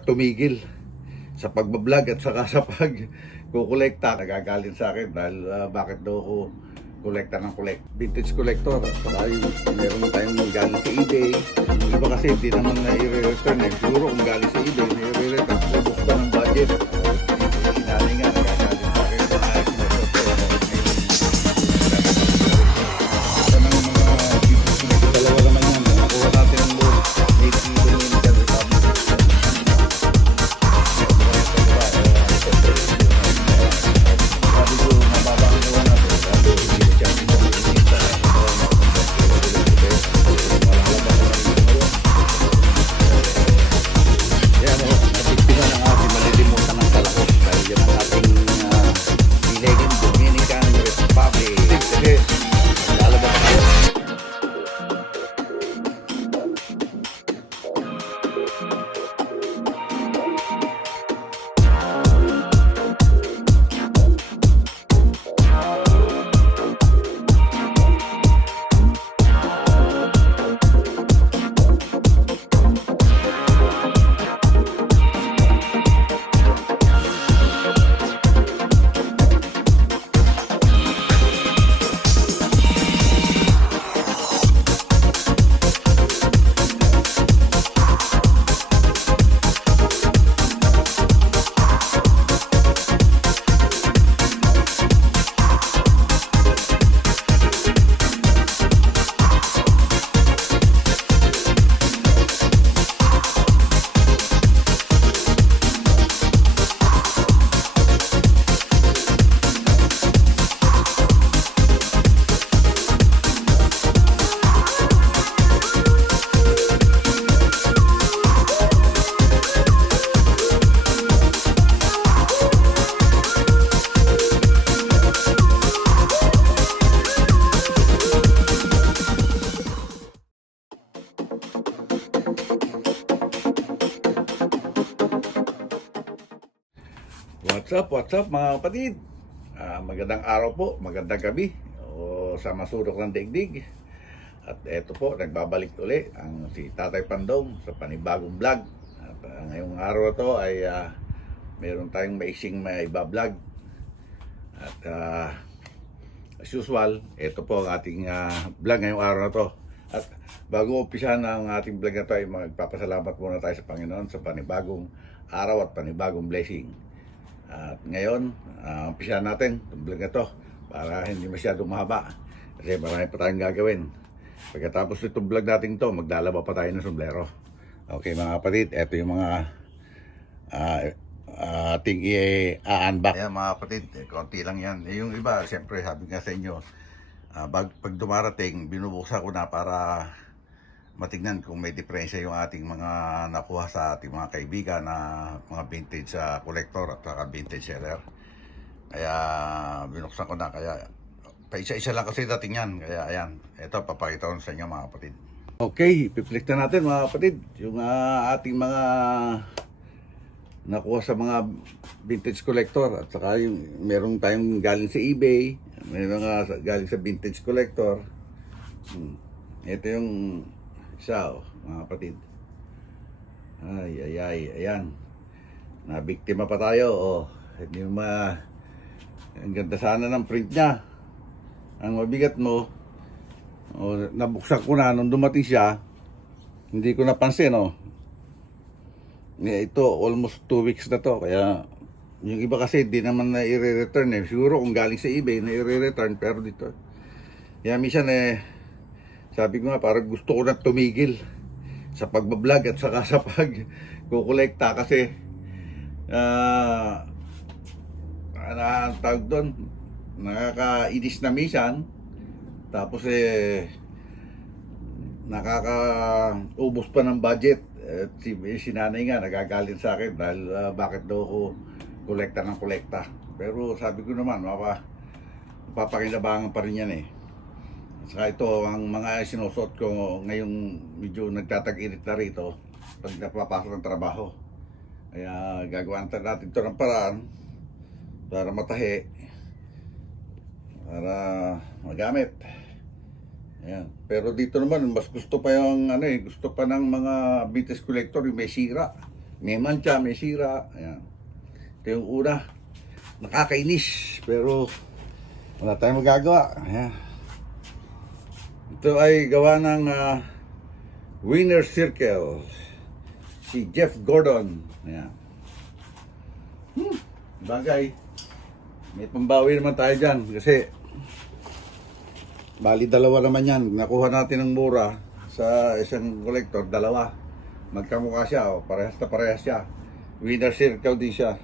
tumigil sa pagbablog at saka sa pag-kukolekta. Nagagalit sa akin dahil bakit daw ako kolekta ng vintage collector. At saka meron tayong galing sa eBay. Yung iba kasi hindi naman na i-return eh. Siguro kung galing sa eBay na i-return, ubos pa ng budget. Sinanay nga, nagagalit sa akin. Ito ng mga vintage collector, dalawa naman yan. Nakuha natin ang load. Dominican Republic. Sabi ko, mababa ang gawa natin. Sabi ko, hindi siya pinag-iinita. Malalabas na rin ito. Kaya ano, napipila ng ating malilimutan ng kalahok. Dahil yan ang ating Philippine Dominican Republic. Sige, lalabas tayo. What's up mga kapatid? Magandang araw po, magandang gabi o sa masurok ng daigdig. At eto po, nagbabalik uli ang si Tatay Pandong sa panibagong vlog. At ngayong araw na to ay meron tayong maising may iba-vlog. At as usual, eto po ang ating vlog ngayong araw na to. At bago umpisahan ang ating vlog na to ay magpapasalamat muna tayo sa Panginoon sa panibagong araw at panibagong blessing. At ngayon, umpisahan natin itong vlog na to para hindi masyadong mahaba kasi marami pa tayong gagawin. Pagkatapos itong vlog natin to, maglalaba pa tayo ng sombrero. Okay mga kapatid, ito yung mga ating i-unbox. Ayan mga kapatid, konti lang yan. Yung iba, siyempre sabi nga sa inyo, pag dumarating, binubuksan ko na para matignan kung may diferensya yung ating mga nakuha sa ating mga kaibigan na mga vintage collector at saka vintage seller. Kaya binuksan ko na, kaya paisa-isa lang kasi dating yan. Kaya ayan, ito papakita ko sa inyo mga kapatid. Okay, ipiflick na natin mga kapatid yung ating mga nakuha sa mga vintage collector at saka yung meron tayong galing sa eBay, may mga galing sa vintage collector. Ito yung isa, mga kapatid. Ayan. Nabiktima pa tayo, hindi ang ganda sana ng print niya. Ang mabigat mo, nabuksan ko na nung dumating siya, hindi ko napansin, Ito, almost 2 weeks na to, kaya yung iba kasi di naman na i-return eh. Siguro kung galing sa eBay na i-return, pero dito. Kaya minsan sabi ko nga, parang gusto ko na tumigil sa pagbablog at saka sa pag-kukolekta kasi ang tawag doon, nakakainis na minsan, tapos nakakaubos pa ng budget. At si nanay nga nagagalit sa akin dahil bakit daw ako kolekta ng kolekta. Pero sabi ko naman, mapapakinabangan pa rin yan eh. Saka ito, ang mga sinusuot ko ngayong medyo nagtatag-init na rito pag napapasok ng trabaho. Kaya gagawin natin ito ng paraan para matahi, para magamit. Ayan. Pero dito naman, mas gusto pa yung gusto pa ng mga vintage collector yung may sira. may mancha, may sira. Ayan. Ito yung una. Nakakainis, pero wala tayong magagawa. Ayan. Ito ay gawa ng Winner Circle. Si Jeff Gordon. Ayan. Bagay. May pambawi naman tayo dyan. Kasi bali dalawa naman yan. Nakuha natin ng mura sa isang collector. Dalawa. Magkamukha siya. Parehas na parehas siya. Winner Circle din siya.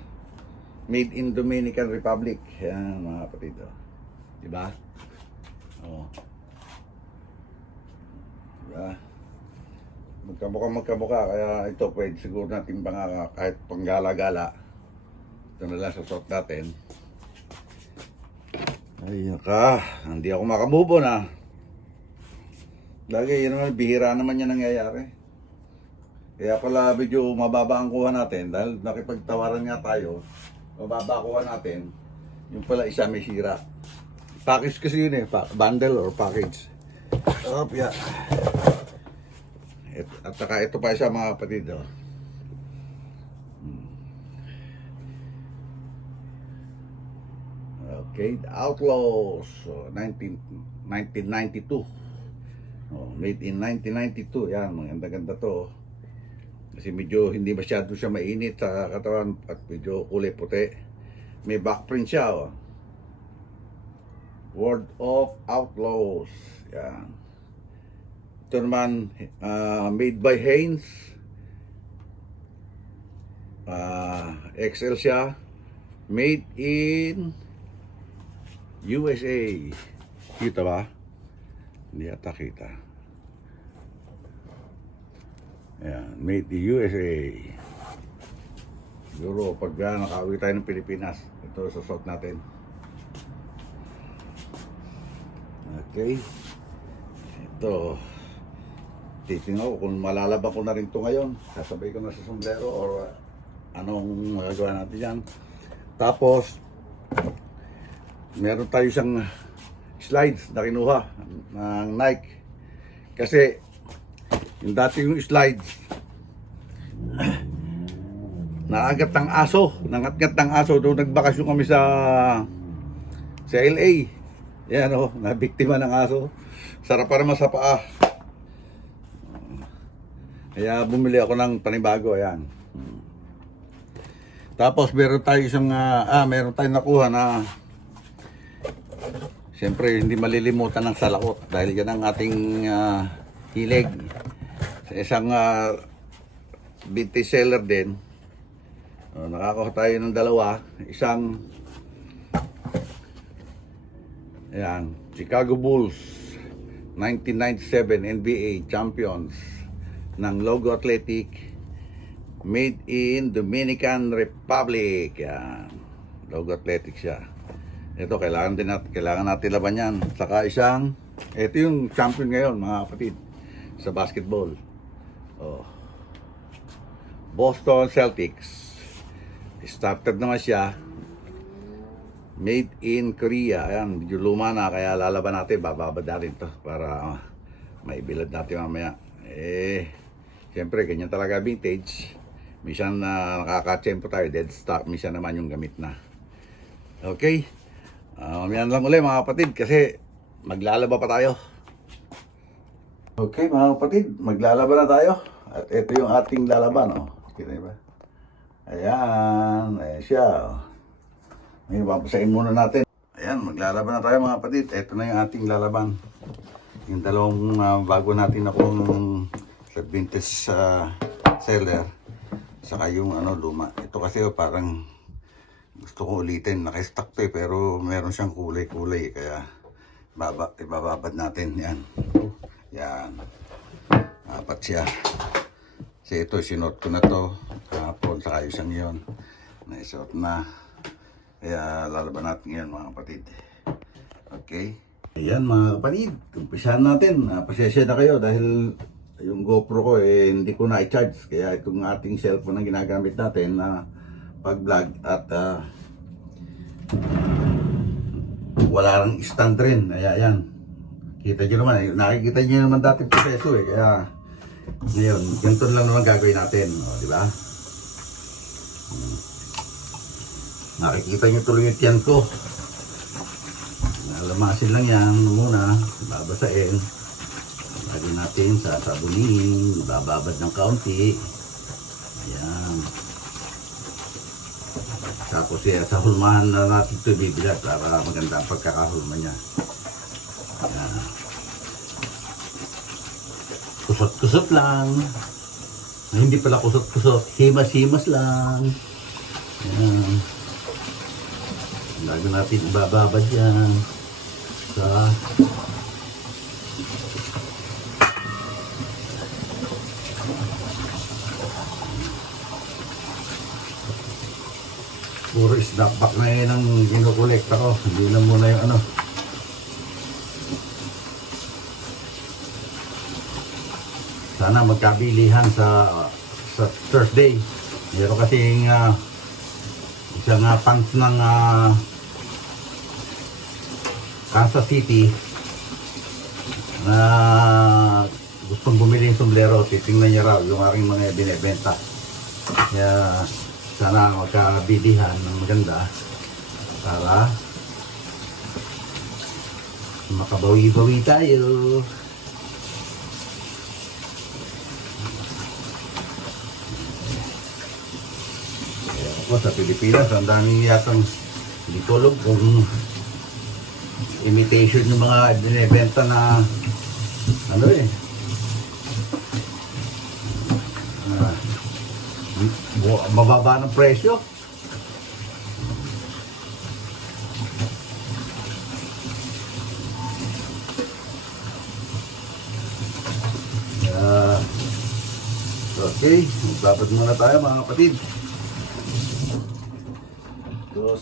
Made in Dominican Republic. Yan mga kapatid. Diba? Oh. Diba? Magkamukha. Kaya ito pwede siguro natin kahit panggala-gala. Ito na lang sa suot natin. Ay, naka. Hindi ako makamove on Lagi, yun naman, bihira naman yan nangyayari. Kaya pala medyo mababa ang kuha natin dahil nakipagtawaran nga tayo. Mababa kuha natin. Yung pala isa may sira. Package kasi yun bundle or package. Yeah. At saka ito pa isa mga kapatid. Okay, The Outlaws. 1992. Made in 1992. Yan, maganda-ganda to. Kasi medyo hindi masyado siya mainit sa katawan at medyo kulay puti. May backprint siya. World of Outlaws. Yan. Ito naman, made by Hanes. XL siya. Made in USA. Kita ba? Hindi ata kita. Ayan, made in USA. Siguro pag nakauwi tayo ng Pilipinas, ito susot natin. Okay. Ito. Titingnan ko kung malalaban ko na rin ito ngayon. Sasabay ko na sa sombrero or anong magagawa natin yan. Tapos, meron tayo isang slides na kinuha ng Nike. Kasi, yung dati yung slides, naagat ng aso. Nangatgat ng aso. Doon nagbakasyon kami sa LA. Yan nabiktima ng aso. Sarap para sa paa. Kaya bumili ako ng panibago. Ayan. Tapos meron tayo isang, meron tayong nakuha na siyempre hindi malilimutan ng salakot dahil yan ang ating hilig. Sa isang vintage seller din. Nakakuha tayo ng dalawa. Isang ayan, Chicago Bulls 1997 NBA Champions ng Logo Athletic, made in Dominican Republic. Yan. Logo Athletic siya. Ito kailangan natin laban yan. Saka isang, ito yung champion ngayon mga kapatid sa basketball. Boston Celtics. Started naman siya. Made in Korea. Ayan, medyo luma na kaya lalaban natin. Bababa na rin to para maibilad natin mamaya. Siyempre, ganyan talaga vintage. Minsan nakaka-tempo tayo, dead stock. Minsan naman yung gamit na. Okay. Yan lang ulit mga kapatid kasi maglalaba pa tayo. Okay mga kapatid, maglalaba na tayo. At ito yung ating lalaban. Kita niyo ba? Ayan. Ayan siya. Ngayon, papasain muna natin. Ayan, maglalaban na tayo mga kapatid. Ito na yung ating lalaban. Yung dalawang bago natin akong sa vintage seller. Saka yung luma. Ito kasi parang gusto ko ulitin. Naka-stock to pero meron siyang kulay-kulay. Kaya ibababad natin. Yan. Yan. Apat siya. Kasi ito, sinuot ko na to. Kahapon, saka isang yun. Naisuot na. Kaya lalaban natin yan mga kapatid. Okay. Ayan mga kapatid. Umpisahan natin. Pasensya na kayo dahil yung GoPro ko hindi ko na i-charge. Kaya itong ating cellphone ang ginagamit natin na pag-vlog at wala lang stand rin. Ayan. Kita nyo naman. Nakikita nyo naman dating proseso Kaya ngayon, ganito lang naman gagawin natin. Di ba? Nakikita nyo tuloy yung tiyan ko. Nalamasin lang yan muna. Babasain. Lagyan natin sa sabunin. Bababad ng kaunti. Ayan. Tapos sa hulmahan na natin ito ibibilat para maganda ang pagkakahulma niya. Ayan. Kusot-kusot lang. Ay, hindi pala kusot-kusot. Himas-himas lang. Ayan. Bago natin ibababad yan sa puro snap back na yun ang kinukolekta ko. Hindi lang muna yung ano. Sana magkabilihan sa Thursday. Meron kasing isang fans ng Kansas City na gustong bumili ng sombrero. Titingnan niya raw yung aking mga binibenta. Kaya sana magkabilihan ng maganda para makabawi-bawi tayo. Kaya ako sa Pilipinas, ang daming yatang hindi tulog kung imitation ng mga binibenta na ano mababa ng presyo. Okay, magbabad muna tayo mga kapatid. Ito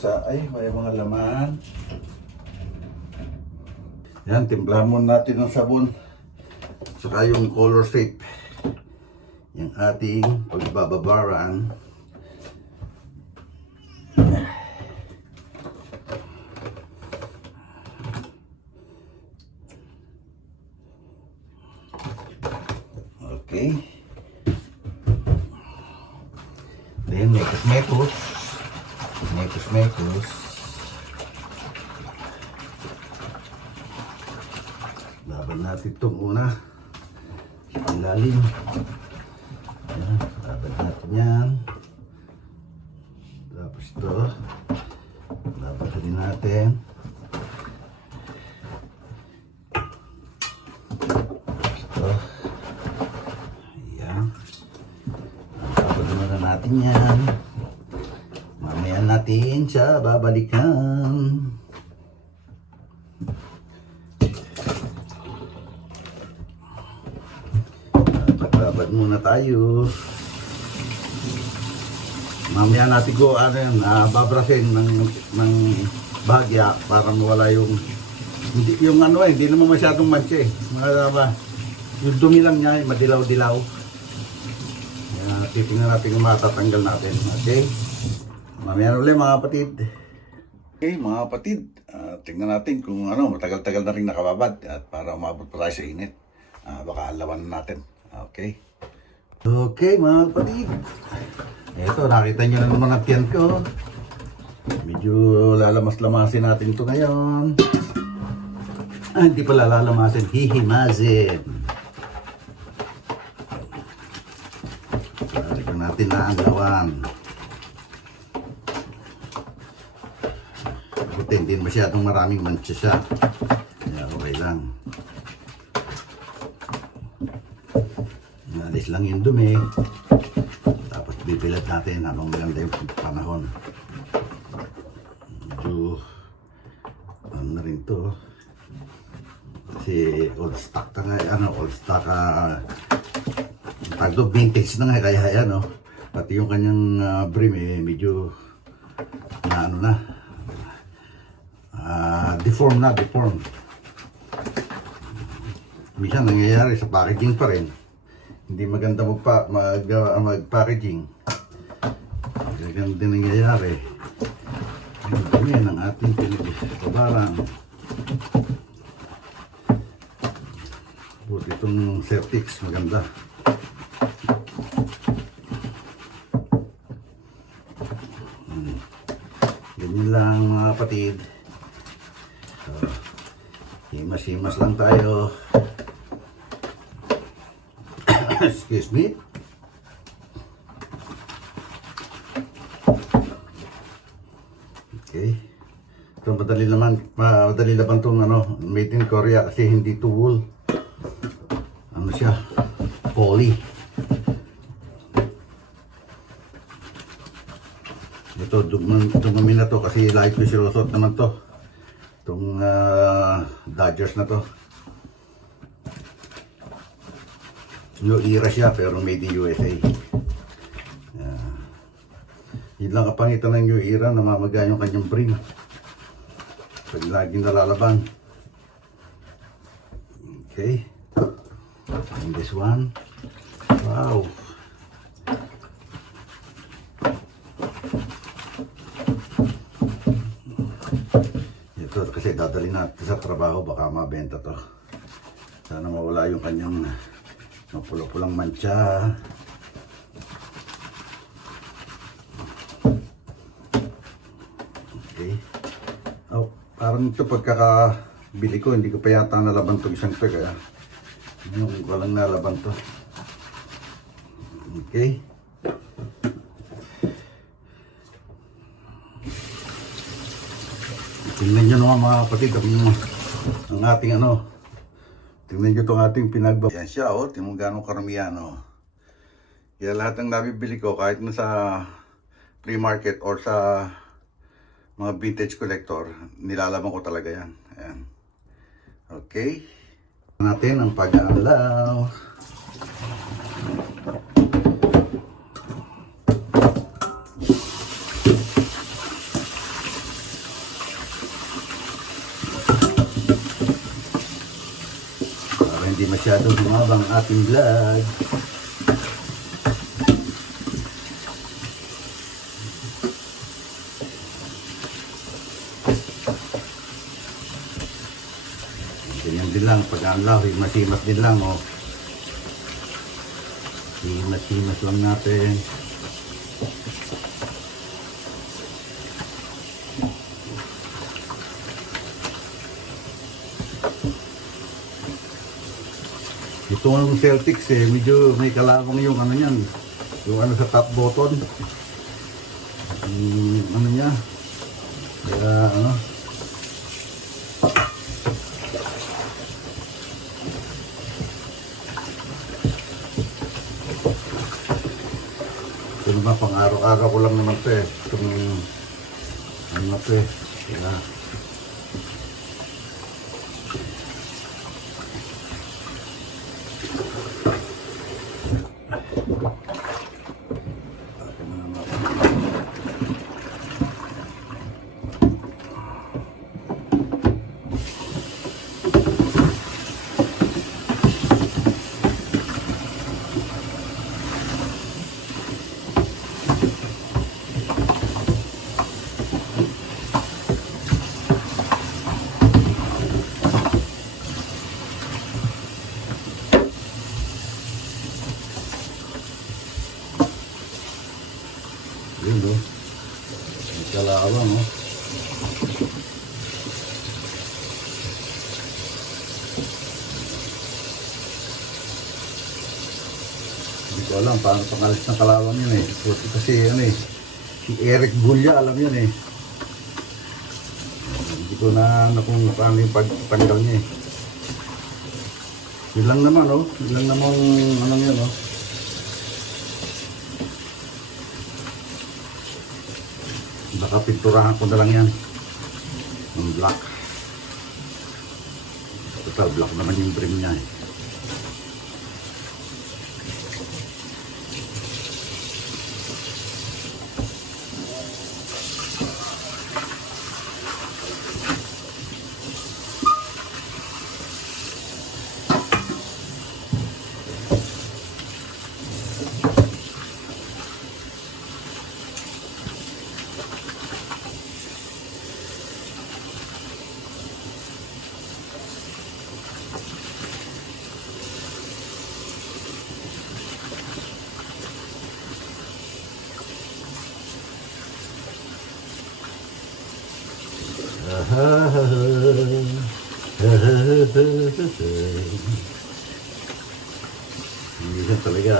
may mga laman. Yan, timplahan muna natin ng sabon. Saka yung color shape. Yung ating pagbababaran. Okay. Then may kosmetos. Laban natin itong una. Sa ilalim. Ayan, laban natin yan. Tapos ito. Laban din natin. Tapos ito. Ayan. Laban muna natin yan. Mamaya natin siya babalikan. Babad muna tayo. Mamaya natin babrasin ng bahagya para mawala yung hindi naman masyadong mancha eh. Yung dumi lang niya, madilaw-dilaw. Titingnan natin kung matatanggal natin. Okay? Mamaya ulit mga kapatid. Okay mga kapatid, tingnan natin kung matagal-tagal na rin nakababad at para umabot pa tayo sa init. Baka alawan natin. Okay. Okay mga kapatid. Ito, nakita nyo na naman ang tiyan ko. Medyo lalamas-lamasin natin ito ngayon. Hindi pala lalamasin, hihimasin. Lalagyan natin na ang lawan. Buti hindi masyadong maraming mancha siya. Kaya okay lang. Nalis lang yung dumi. Tapos bibilad natin habang maganda yung panahon. Medyo ano na rin to. Kasi old stock ka nga, old stock tagdo vintage na nga kaya yan, pati yung kanyang brim medyo na deform. Minsan nangyayari sa packaging pa rin. Hindi maganda mag-packaging. Ganyan din nangyayari. Ang dami ng ating pinagkabarang. Buti itong Certix, maganda. Ganyan lang mga kapatid. So, himas-himas lang tayo. Excuse me. Okay. Ito madali naman itong made in Korea kasi hindi to wool. Ano siya? Poly. Ito, dumami na to kasi light ko silusot naman to. Itong Dodgers na to. New era siya pero made in USA. Yun lang kapangitan ng New Era, namamaga yung kanyang brim. Pag laging nalalaban. Okay. And this one. Wow. Ito kasi dadali natin sa trabaho, baka mabenta to. Sana mawala yung kanyang mapula-pulang mancha. Okay. Oh, parang ito pagkakabili ko, hindi ko pa yata nalaban to isang to kaya yung walang nalaban to. Okay. Tingnan nyo naman mga kapatid ang ating tingnan nyo itong ating pinagbabago. Yan siya tingnan mo gano'ng karamihan Kaya lahat ng nabibili ko kahit na sa flea market or sa mga vintage collector, nilalaban ko talaga yan. Ayan. Okay. Natin ang pag-aalaw. Para hindi masyado lumabang ating vlog. Ganyan din lang, pag-aalaw, himas-himas din lang himas-himas lang natin. Itong Celtics medyo may kalawang yung niyan, yung sa top button. Niya, kaya ito naman pang araw-araw ko lang naman ito itong kaya yun may kalawang hindi ko alam paano pangalis ng kalawang yun kasi si Eric Gulla alam yun hindi ko na kung paano yung pagtanggal niya yun lang naman yun lang namang yun baka pinturahan ko na lang yan ng black. Total black naman yung brim niya Hindi siya talaga.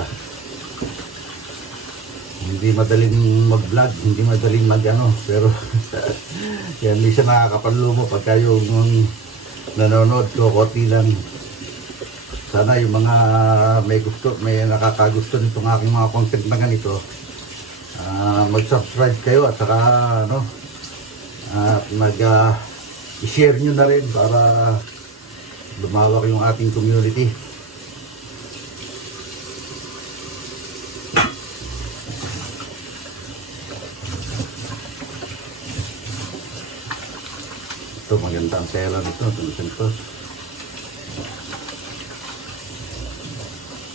Hindi madaling mag-vlog, hindi madaling mag-ano, pero kaya hindi siya nakakapanlumo pagka yung nanonood ko, konti lang. Sana yung mga may nakakagusto nitong aking mga content na ganito, mag-subscribe kayo at saka ano, at i-share nyo na rin para lumawak yung ating community. Ito, maganda ang tela nito. Ito.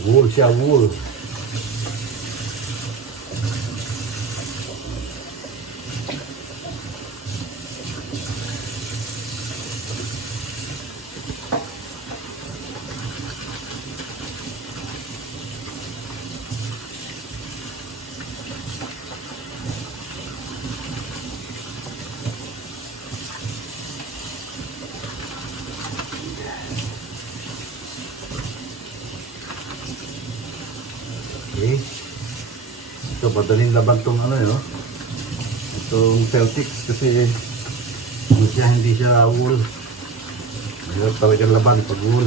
Wool siya, wool. Okay. Ito, madaling laban tong ano yun. Itong Celtics kasi hindi siya wool. Mahirap talaga laban pag wool.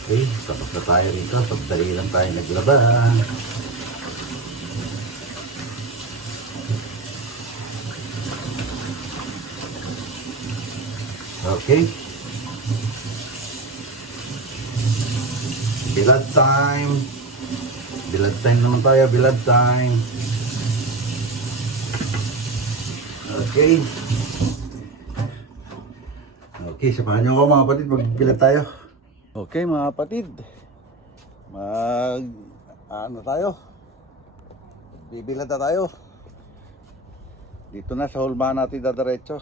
Okay, tapos na tayo rito. Pagdali lang tayo naglaban. Okay. Bilad time. Bilad time naman tayo. Bilad time. Okay. Okay, samahan nyo ako mga kapatid. Magbilad tayo. Okay mga kapatid. Ano tayo? Bibilad na tayo. Dito na sa hulmahan natin dadiretso.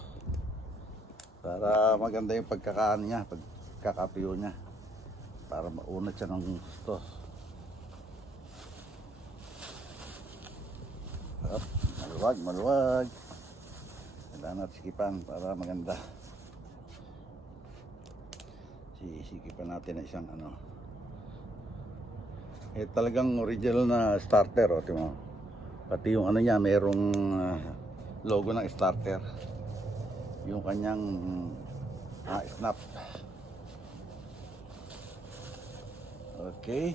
Para maganda yung pagkakaan niya. Pagkakapiyo niya. Para maunat siya ng gusto. Maluwag. Kailangan natin sikipan para maganda. Sisikipan natin na isang ano. Talagang original na starter. Timo. Pati yung ano niya, mayroong logo ng starter. Yung kanyang snap. Okay.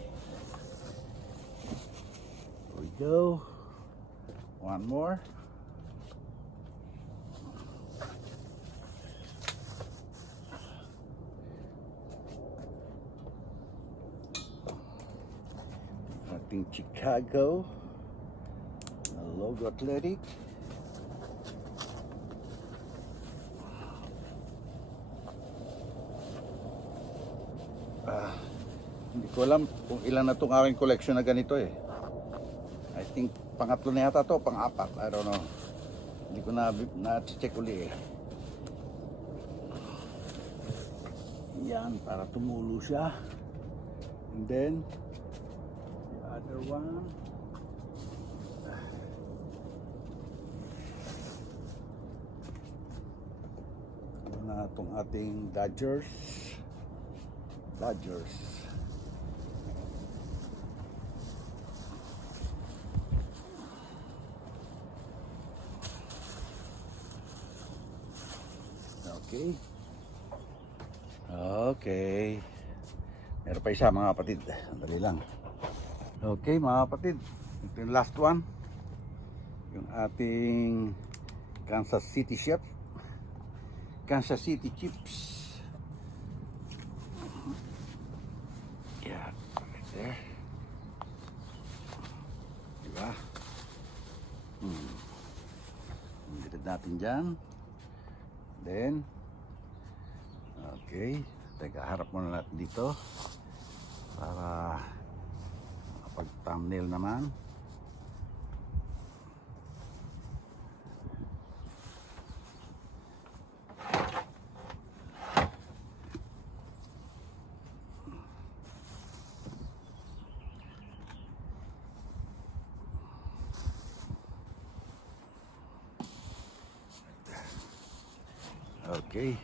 Here we go. One more. Ating Chicago Logo Athletic. Hindi ko alam kung ilan na itong aking collection na ganito eh. I think pangatlo na yata to, pang-apat. I don't know. Hindi ko na-check uli eh. Yan, para tumulo siya. And then, the other one. Ito na itong ating Dodgers. Okay. Meron pa isa mga kapatid. Dali lang. Okay mga kapatid. Ito yung last one. Yung ating Kansas City Chips. Yeah, right there. Diba? Ilagay natin dyan. Then, okay. Teka, harap muna natin dito. Para makapag-thumbnail naman. Okay.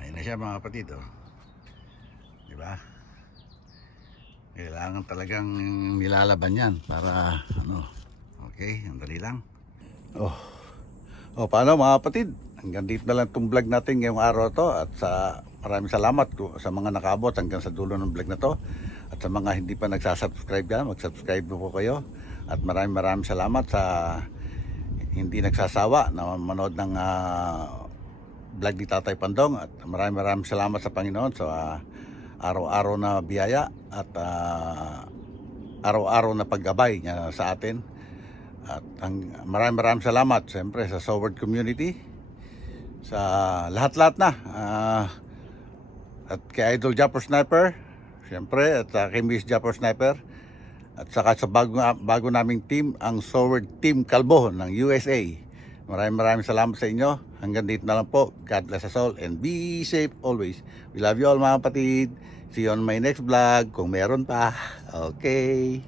Ayun na siya mga kapatid, oh. Di ba? Kailangan talagang nilalaban yan para ano. Okay, ang dali lang. Oh. Oh, paano mga kapatid? Hanggang dito na lang itong vlog natin ngayong araw to at maraming salamat sa mga nakaabot hanggang sa dulo ng vlog na to. At sa mga hindi pa nagsasubscribe yan, mag-subscribe po kayo. At maraming salamat sa hindi nagsasawa na manood ng vlog ni Tatay Pandong. At maraming salamat sa Panginoon sa araw-araw na biyaya at araw-araw na paggabay niya sa atin. At maraming salamat siyempre sa Soward community, sa lahat-lahat na, at kay Idol Japper Sniper siyempre, at kay Miss Japper Sniper, at saka sa bago naming team, ang Soward Team Kalbo ng USA. Maraming salamat sa inyo. Hanggang dito na lang po. God bless us all and be safe always. We love you all mga kapatid. See you on my next vlog kung meron pa. Okay.